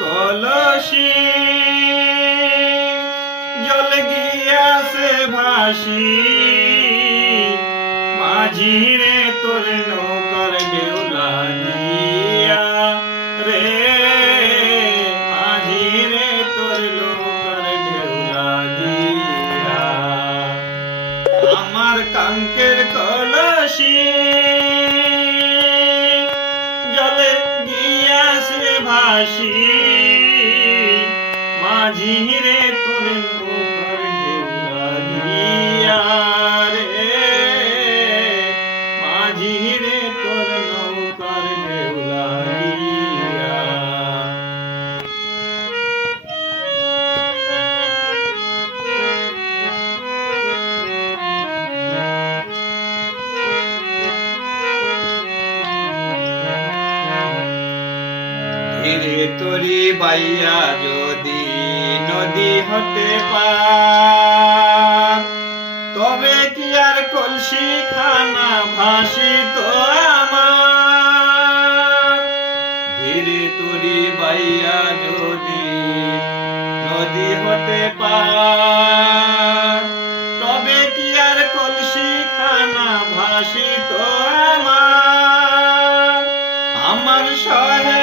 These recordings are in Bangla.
কলসি, জল গিয়াছে ভাসি। মাঝি তোর নৌকার বেউলা গিয়া রে মাঝি রে তোর নৌকার বেউলা গিয়া আমার কাঙ্কের কলসি ভাসি মাঝি ধীরে তরি বাইয়া যদি নদী হতে পার তবে কি আর কলসি খানা ভাসি তো আমার? ধীরে তরি বাইয়া যদি নদী হতে পার তবে কি আর কলসি খানা ভাসি তো আমার? আমার সহে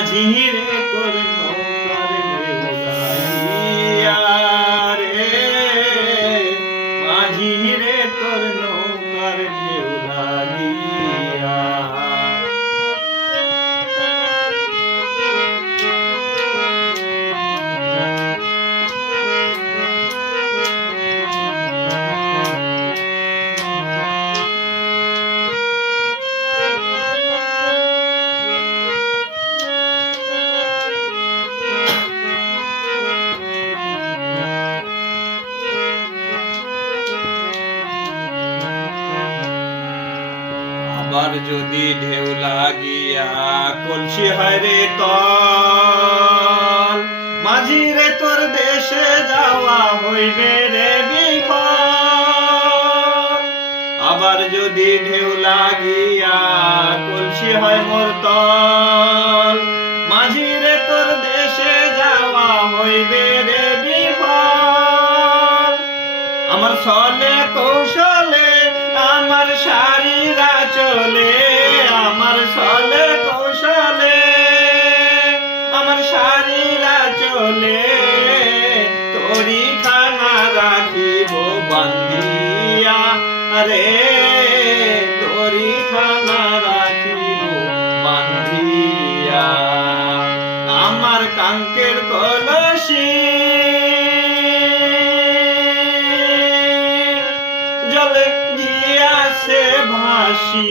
মাঝি রে আবার যদি ঢেউ লাগিয়া কলসি হয় রে তল মাঝি রে তোর দেশে যাওয়া হইবে রে আবার যদি ঢেউ লাগিয়া কলসি হয় মোর তল মাঝি রে তোর দেশে যাওয়া হইবে রে বিফল। আমার ছলে কৌশলে, আমার শারীরা চলে তোরি খানা রাখিব বান্দিয়া রে তোরি খানা রাখিব বান্দিয়া আমার কাঙ্কের কলসি জলে গিয়াছে ভাসি